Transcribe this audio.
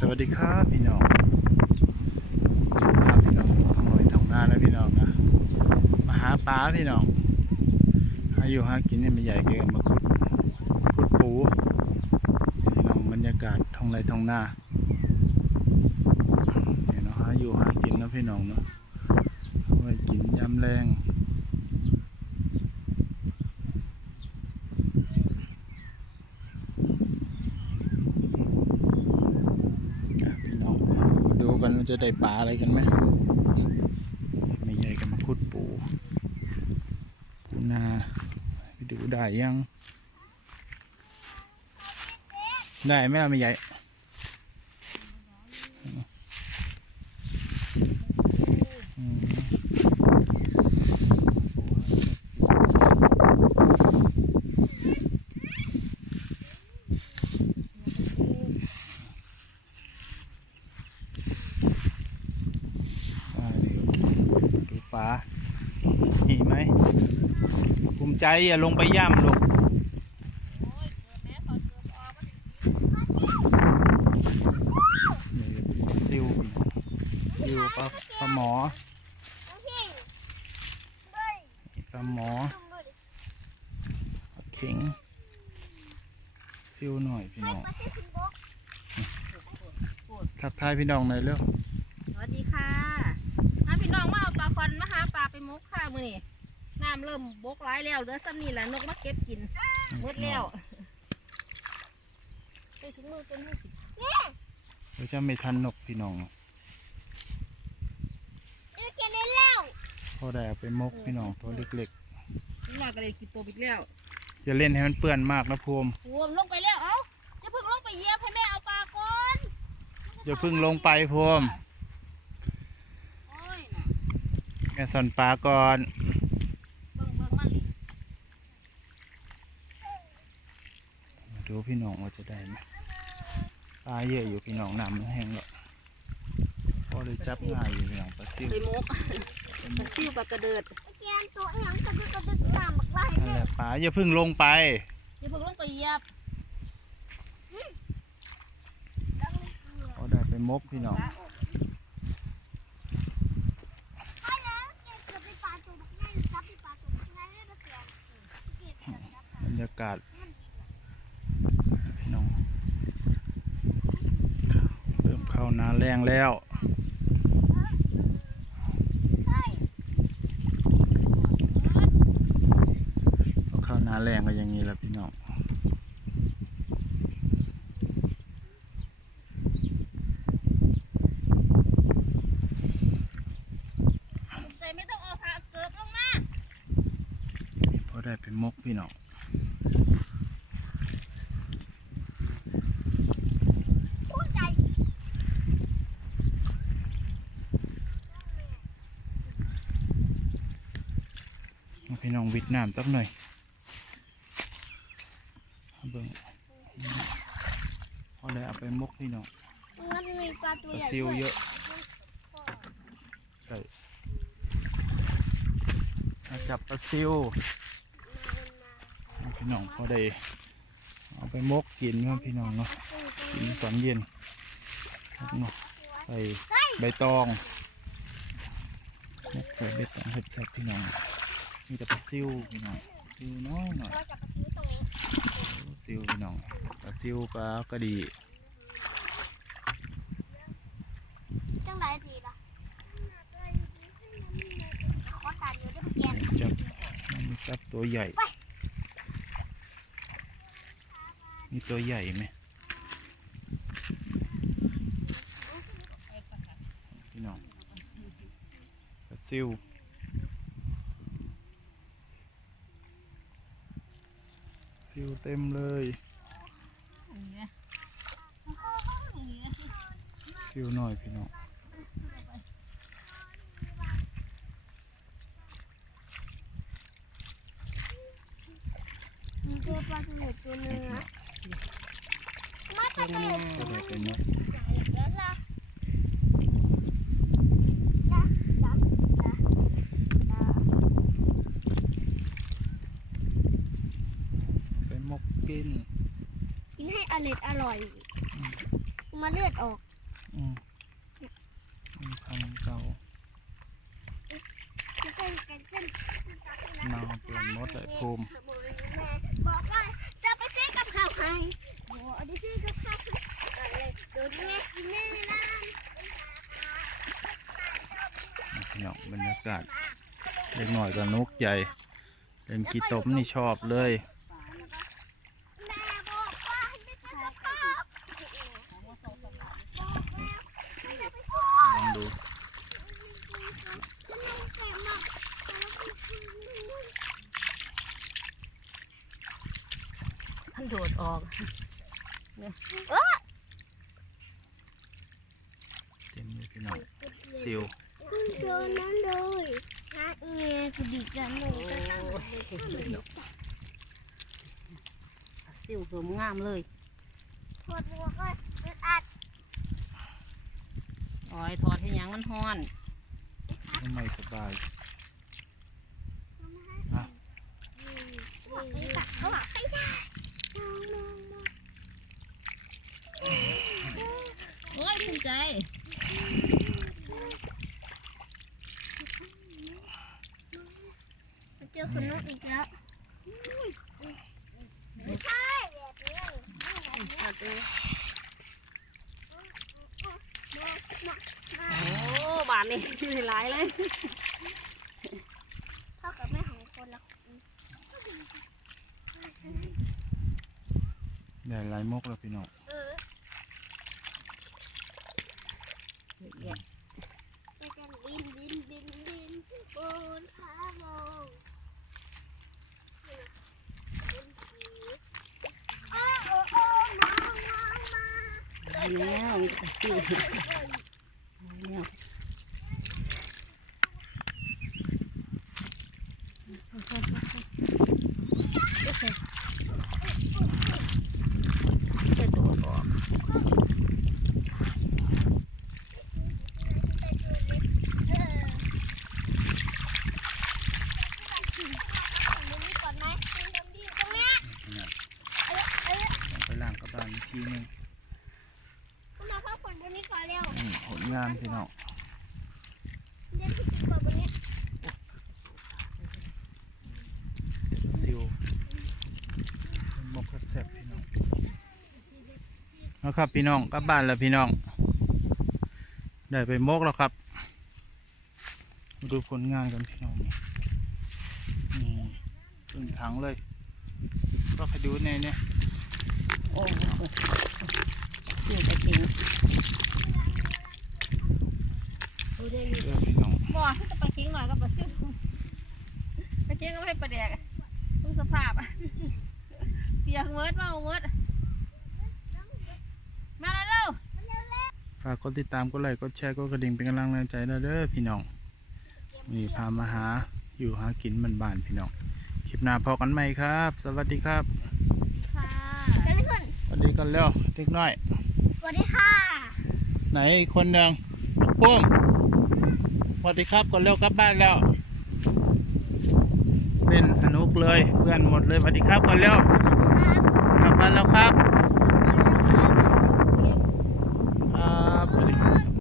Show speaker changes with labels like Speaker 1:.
Speaker 1: สวัสดีครับพี่น้องครับพี่น้องทำลอยทำงานแล้วพี่น้องนะมาหาปลาพี่น้องหาอยู่หากินเนี่ยไม่ใหญ่เกินมาขุดขุดปูพี่น้องบรรยากาศท้องไร่ท้องนาเนี่ยเนาะหาอยู่หากินนะพี่น้องเนาะไว้กินยามแรงอะพี่น้องมาดูกันว่าจะ ได้ปลาอะไรกันไหมไม่ใหญ่กันมาขุดปูปูนาไปดูได้ยัง ได้ไหมล่ะไม่ใหญ่อืมอ่าเดี๋ยว ดูปลามีไหมภูมิใจอย่าลงไปย่ำลูกนี่ซิวซิวปลาปลาหมอปลาหมอปลาเข็งซิวหน่อยพี่น้องทักทายพี่น้องหน่อยเร็ว
Speaker 2: สวัสดีค่ะมา พี่น้องมาเอาปลาควันมาหาปลาไปมกค่ะมือนี่น้ำเริ่มบกร้ายแล้วเหลือซ้ำนี่แหละนกมาเก็บกินหมดแล้วไปถึงมือจนให้สิ
Speaker 1: เดี๋ยวจะไม่ทันนกพี่น้องพอได้เอาไปมกพี่น้องตัวเล็ก
Speaker 2: นี่เราก็เลยกินตัวอีกแล้ว
Speaker 1: ๆอย่าเล่นให้มันเปื้อนมากนะภูมิ
Speaker 2: รวมลงไปแล้วเอ้าจะเพิ่งลงไปเหยียบให้แม่เอาปลาก่อน
Speaker 1: อย่าเพึ่งลงไปภูมิ
Speaker 2: โอ้ยน่ะ
Speaker 1: แม่สอนปลาก่อน
Speaker 2: เบิ่งเบิ่งมันดิ
Speaker 1: มาดูพี่น้องว่าจะได้ไหมปลาเยอะอยู่พี่น้องน้ำมันแห้งแล้วพอเลยจับง่ายอยู่พี่น้องปลาซิว
Speaker 2: ไปมก
Speaker 1: เป็น
Speaker 2: ปลาซิวปลากระเดิด
Speaker 1: นั่นแหละปลาอย่าเพึ่งลงไป
Speaker 2: อย่าเพิ่งลงไปเหยียบ
Speaker 1: พอได้ไปมกพี่น้อง บรรยากาศพี่น้องเริ่มเข้าหนาแรงแล้วพอเข้าหนาแรงก็อย่างนี้แหละพี่น้อง
Speaker 2: ใจไม่ต้องเอาผ้าเกิบลงมา
Speaker 1: พอได้ไปมกพี่น้องเอา พี่น้องวิดน้ำสักหน่อยเอาเบิ่งพอได้เอาไปมกพี่น้อง
Speaker 3: มันมีปลาตัว
Speaker 1: ปลา
Speaker 3: ใหญ่
Speaker 1: ซิวเยอะใช่มาจับปลาซิวพี่น้องพอได้เอาไปมกกินเนาะพี่น้องเนาะกินตอนเย็นเนาะใส่ใบตองมกใส่ใบตองเห็ดแซ่บพี่น้อง มีแต่ปลาซิวพี่น้องซิวน้อยหน่อย
Speaker 3: เราจะไปซื้อตรงนี้
Speaker 1: ซิวพี่น้องปลาซิวปลากระดี
Speaker 3: จังไรดีล่ะขอตาเดียวได้เปลี่ยน
Speaker 1: จับมันมีจับตัวใหญ่ มีตัวใหญ่ไหมพี่น้องปลาซิว ซิวเต็มเลย
Speaker 2: อย่างเงี้ยอย่างเงี้ย
Speaker 1: ซิวหน่อยพี่น้อง
Speaker 3: มีตัวปลาตัวใหญ่ตัวนึงนะมาตัวใหญ่
Speaker 1: ตัวใหญ่เป็นนก
Speaker 3: แล้วล่ะจ้ะจ้ะจ้ะจ้ะ
Speaker 1: เป็นม กกิน
Speaker 3: กินให้อร่อยอร่อย มาเลือดออก
Speaker 1: อืมอืมพันธุ์เก่า
Speaker 3: จะเป็นกันเป็น
Speaker 1: นาวเปลี่ยนมดเลยภูมิ
Speaker 3: บอกว่าจะไปซื้อกับข้าวให้โอ้ได้ซื้อกับข้าวให้เลยโดนแม่กินแม่น้
Speaker 1: พี่น้องบรรยากาศเล็กหน่อยก็นกใหญ่เล่นกีตมนี่ชอบเลยำ
Speaker 3: แม่บอกว่าให้ไปซื้อกับข้าว
Speaker 1: ลองดู
Speaker 2: มัน โดดออก
Speaker 1: เต็มเลยพี่น้องซิว
Speaker 3: คุณโดนนั้นเลยฮะเงี้ยคือดีกันหนูก็ทำเลย
Speaker 2: สิวสวยงามเลย
Speaker 3: ปวดหัวก็อึดอัด
Speaker 2: อ๋อยถอดให้หยังมันฮ้อน
Speaker 1: ไม่สบาย
Speaker 3: ไปตักเขาอะไปได้
Speaker 2: โอ้ยภูมิ ใจ
Speaker 3: เจอคนนู้นอีกแล้วไม่ใช่แบบนี้
Speaker 2: เอาดู
Speaker 3: มา
Speaker 2: โอ้บานนี่หลายเลย
Speaker 3: เท่ากับแม่ของคนละ
Speaker 1: ใหญ่หลายมกแล้วพี่น้อง
Speaker 3: เออ
Speaker 2: เอียด
Speaker 3: จะกันบินบินบินบินบนฟ้ามองโอ้โอ้โอ้น้องน้องมา
Speaker 2: ได้ แล้วมีแต่สิวได้แล้วจะโดดออก
Speaker 3: ไหมมันดำดีตรงเนี้ย
Speaker 1: พี่น้อง
Speaker 3: เออเออ
Speaker 1: ต้องไปล่างกระบาลอีทีนึง
Speaker 3: คุณมาพักผ่อนตรงนี้ก่อนเร็ว
Speaker 1: อืมผล งานพี่น้อง
Speaker 3: เดี๋ยวพี่จะเปิดตรงนี้
Speaker 1: ซิวมกแซ่บๆพี่น้องเอาครับพี่น้องกลับบ้านแล้วพี่น้อง ได้ไปมกแล้วครับมาดูผลงานกันพี่น้องนี่นี่ตึงถังเลย ก็ไปดูในเนี่ย
Speaker 2: โอ้โหสิวกระจิง
Speaker 3: ดูได้
Speaker 1: เออพี่น้อง
Speaker 2: บ่ที่จะไปทิ้งห น่อยก็ไปซิวไปทิ้งก็ไม่ประแดกอะดูสภาพอะเปียกเวิร์ดมาเวิร์ดมาแล้วเร็ว
Speaker 1: ฝากกดติดตามกดไลค์กดแชร์กดกระดิ่งเป็นกำลังใจนะเด้อพี่น้องนี่พามาหาอยู่หากินบ้านๆพี่น้องคลิปหน้าพอกันใหม่ครับ สวัสดีครับ
Speaker 2: ค่ะ
Speaker 3: สวัสดีค่ะ
Speaker 1: สวัสดีกันเร็วเล็กน้อย
Speaker 3: สวัสดีค่ะ
Speaker 1: ไหนอีกคนหนึ่งพุ่ม สวัสดีครับก่อนเร็วกลับบ้านแล้วเล่นสนุกเลยเพื่อนหมดเลยสวัสดีครับก่อนเร็วกลับบ้านแล้วครับ